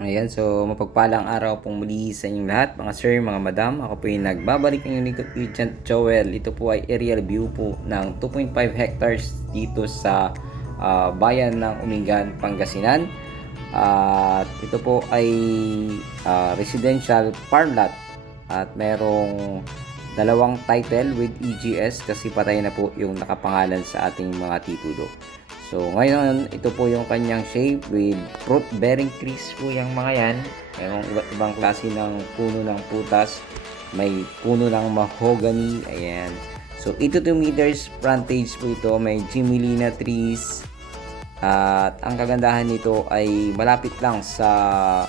Ayan, so mapagpalang araw pong muli sa inyong lahat, mga sir, mga madam. Ako po yung nagbabalik ng lingkod Agent Joel. Ito po ay aerial view po ng 2.5 hectares dito sa bayan ng Umingan, Pangasinan. At ito po ay residential farm lot at merong dalawang title with EGS kasi patay na po yung nakapangalan sa ating mga titulo. So ngayon, ito po yung kanyang shape with fruit bearing trees po yung mga yan. Merong iba't ibang klase ng puno ng putas. May puno ng mahogany. Ayan. So 82 meters frontage po ito. May Gymellina trees. At ang kagandahan nito ay malapit lang sa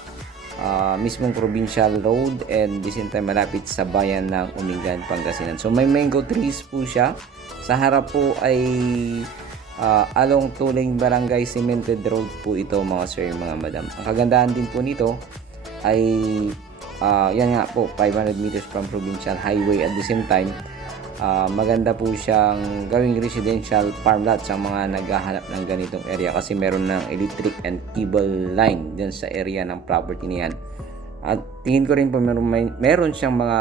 mismong provincial road and the same time malapit sa bayan ng Umingan, Pangasinan. So may mango trees po siya. Sa harap po ay along Tuling Barangay Cemented Road po ito mga sir, mga madam. Ang kagandahan din po nito ay yan nga po, 500 meters from provincial highway. At the same time maganda po siyang gawing residential farm lot sa mga naghahanap ng ganitong area kasi meron ng electric and cable line dyan sa area ng property niyan. At tingin ko rin po meron siyang mga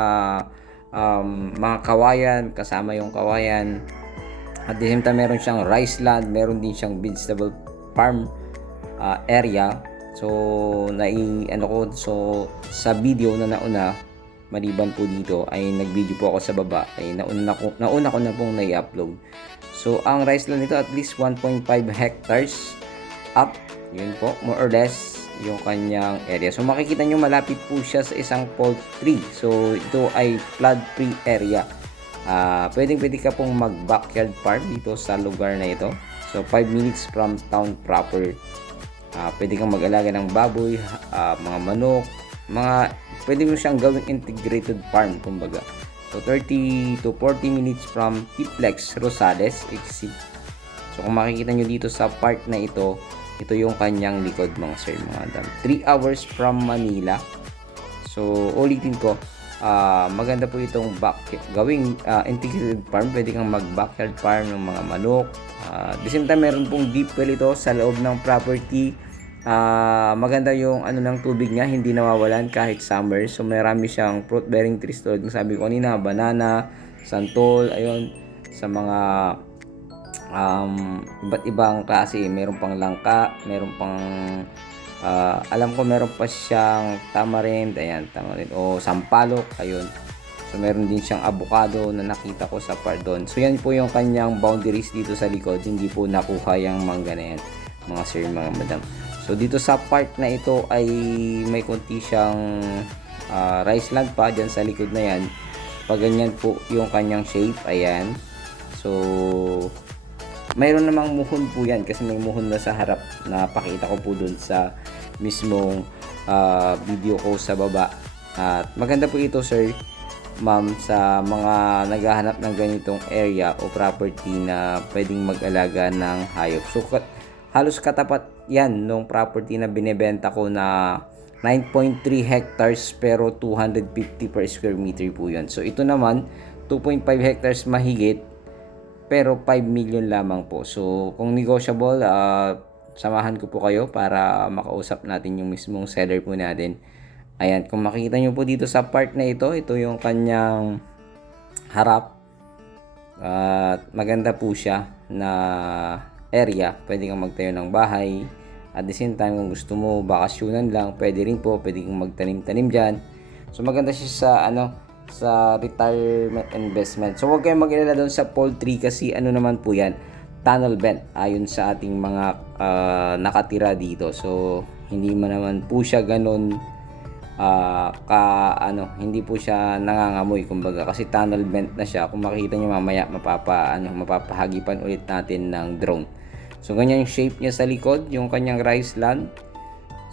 kawayan, kasama yung kawayan. At the same time, meron siyang rice land, meron din siyang vegetable farm area. So, sa video na nauna, maliban po dito, ay nag-video po ako sa baba, ay nauna ko na pong nai-upload. So, ang rice land nito at least 1.5 hectares up, yun po, more or less, yung kanyang area. So, makikita nyo malapit po siya sa isang poultry. So, ito ay flood-free area. Pwede ka pong mag-backyard farm dito sa lugar na ito. So 5 minutes from town proper. Pwede kang mag-alaga ng baboy, mga manok, pwede mo siyang gawing integrated farm kumbaga. So 30 to 40 minutes from Tiplex Rosales exit. So kung makikita nyo dito sa part na ito yung kanyang likod mga sir, mga madam. 3 hours from Manila. So ulitin ko, maganda po itong gawing integrated farm. Pwede kang mag-backyard farm ng mga manok. At the same time, meron pong deep well ito sa loob ng property. Maganda yung ng tubig niya, hindi nawawalan kahit summer. So marami siyang fruit bearing trees tulad ng sabi ko kanina, banana, santol, ayun, sa mga iba't ibang klase. Meron pang langka, meron pang alam ko meron pa siyang tamarind, o sampalok, ayun. So meron din siyang avocado na nakita ko sa part doon. So yan po yung kanyang boundaries dito sa likod, hindi po nakuha yung mangga na yan, mga sir, mga madam. So dito sa part na ito ay may konti siyang rice land pa dyan sa likod na yan. Pag ganyan po yung kanyang shape, ayan. So mayroon namang muhon po yan kasi may muhon na sa harap na pakita ko po dun sa mismong video ko sa baba. At maganda po ito sir, ma'am, sa mga naghahanap ng ganitong area o property na pwedeng mag-alaga ng hayop. So halos katapat yan nung property na binebenta ko na 9.3 hectares pero 250 per square meter po yan. So ito naman 2.5 hectares mahigit pero 5 million lamang po. So kung negotiable, samahan ko po kayo para makausap natin yung mismong seller po natin. Ayan, kung makikita nyo po dito sa part na ito yung kanyang harap. At maganda po siya na area. Pwede kang magtayo ng bahay. At the same time, kung gusto mo bakasyonan lang, pwede rin po. Pwede kang magtanim-tanim dyan. So maganda siya sa retirement investment. So huwag kayong mag-alala doon sa poultry kasi naman po yan, tunnel vent ayon sa ating mga nakatira dito. So hindi man naman po siya ganun hindi po siya nangangamoy kumbaga kasi tunnel vent na siya. Kung makikita niyo mamaya mapapahagipan ulit natin ng drone. So ganyan yung shape niya sa likod, yung kanyang rice land.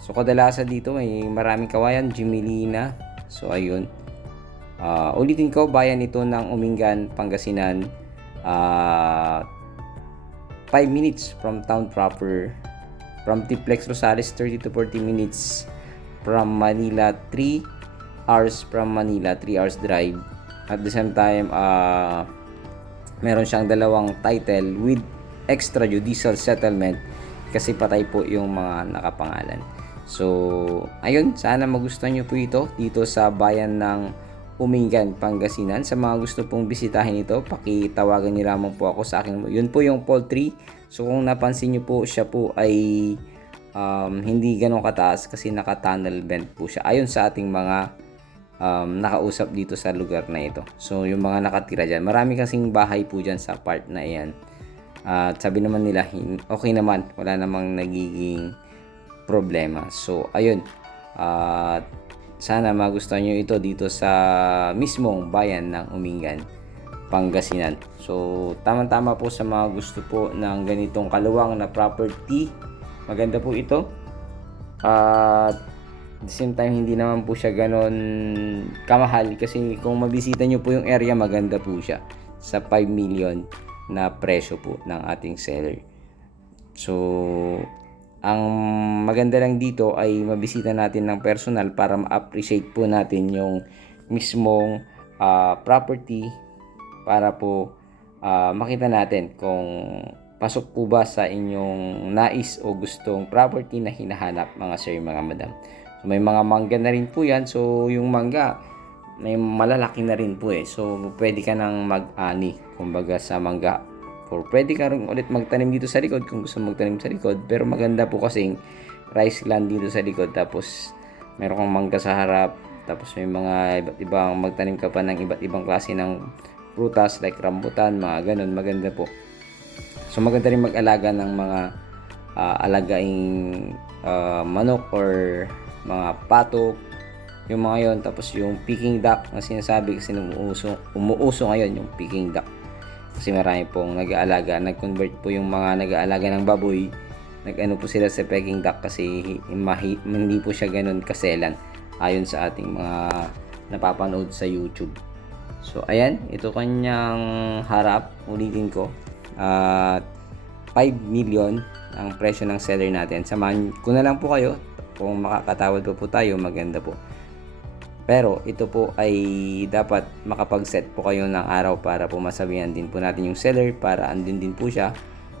So kadalasan dito may maraming kawayan, Gymellina. So ayun. Ulitin ko, bayan ito ng Umingan, Pangasinan. 5 minutes from town proper. From Tiplex Rosales, 30 to 40 minutes. From Manila, 3 hours from Manila, 3 hours drive. At the same time, meron siyang dalawang title with extrajudicial settlement kasi patay po yung mga nakapangalan. So, ayun, sana magustuhan nyo po ito dito sa bayan ng Umingan, Pangasinan. Sa mga gusto pong bisitahin ito, pakitawagan niyo lamang po ako sa akin. Yun po yung poultry. So, kung napansin nyo po, siya po ay hindi ganun kataas kasi naka-tunnel vent po siya. Ayon sa ating mga nakausap dito sa lugar na ito. So, yung mga nakatira dyan, marami kasing bahay po dyan sa part na iyan. At sabi naman nila, okay naman, wala namang nagiging problema. So, ayun. At sana magustuhan nyo ito dito sa mismong bayan ng Umingan, Pangasinan. So, tama-tama po sa mga gusto po ng ganitong kaluwang na property. Maganda po ito. At at the same time, hindi naman po siya ganon kamahal kasi kung mabisita nyo po yung area, maganda po siya sa 5 million na presyo po ng ating seller. So, ang maganda lang dito ay mabisita natin ng personal para ma-appreciate po natin yung mismong property para po makita natin kung pasok po ba sa inyong nais o gustong property na hinahanap, mga sir, mga madam. So, may mga mangga na rin po yan. So, yung mangga, may malalaki na rin po eh. So, pwede ka nang mag-ani, kumbaga sa mangga. Or pwede ka rin ulit magtanim dito sa likod kung gusto magtanim sa likod. Pero maganda po kasing rice land dito sa likod. Tapos, meron kang mangga sa harap. Tapos, may mga iba't ibang magtanim ka pa ng iba't ibang klase ng prutas like rambutan, mga ganun. Maganda po. So, maganda rin mag-alaga ng mga alagaing manok or mga pato, yung mga yon. Tapos yung Peking duck na sinasabi kasi umuuso ngayon yung Peking duck kasi marami pong nag-aalaga, nag-convert po yung mga nag-aalaga ng baboy, nag-ano po sila sa Peking duck kasi hindi po siya ganun kaselan ayon sa ating mga napapanood sa YouTube. So ayan, ito kanyang harap, ulitin ko, at 5 million ang presyo ng seller natin. Samahan ko na lang po kayo. Kung makakatawad po tayo, maganda po. Pero ito po ay dapat makapag-set po kayo ng araw para po masabihan din po natin yung seller para andun din po siya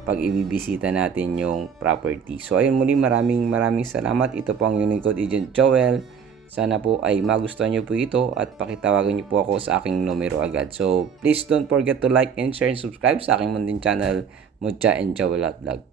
pag ibibisita natin yung property. So ayun, muli maraming salamat. Ito po ang Unicode Agent Joel. Sana po ay magustuhan nyo po ito at pakitawagan nyo po ako sa aking numero agad. So please don't forget to like and share and subscribe sa aking munting channel, Mucha and Joel Vlog.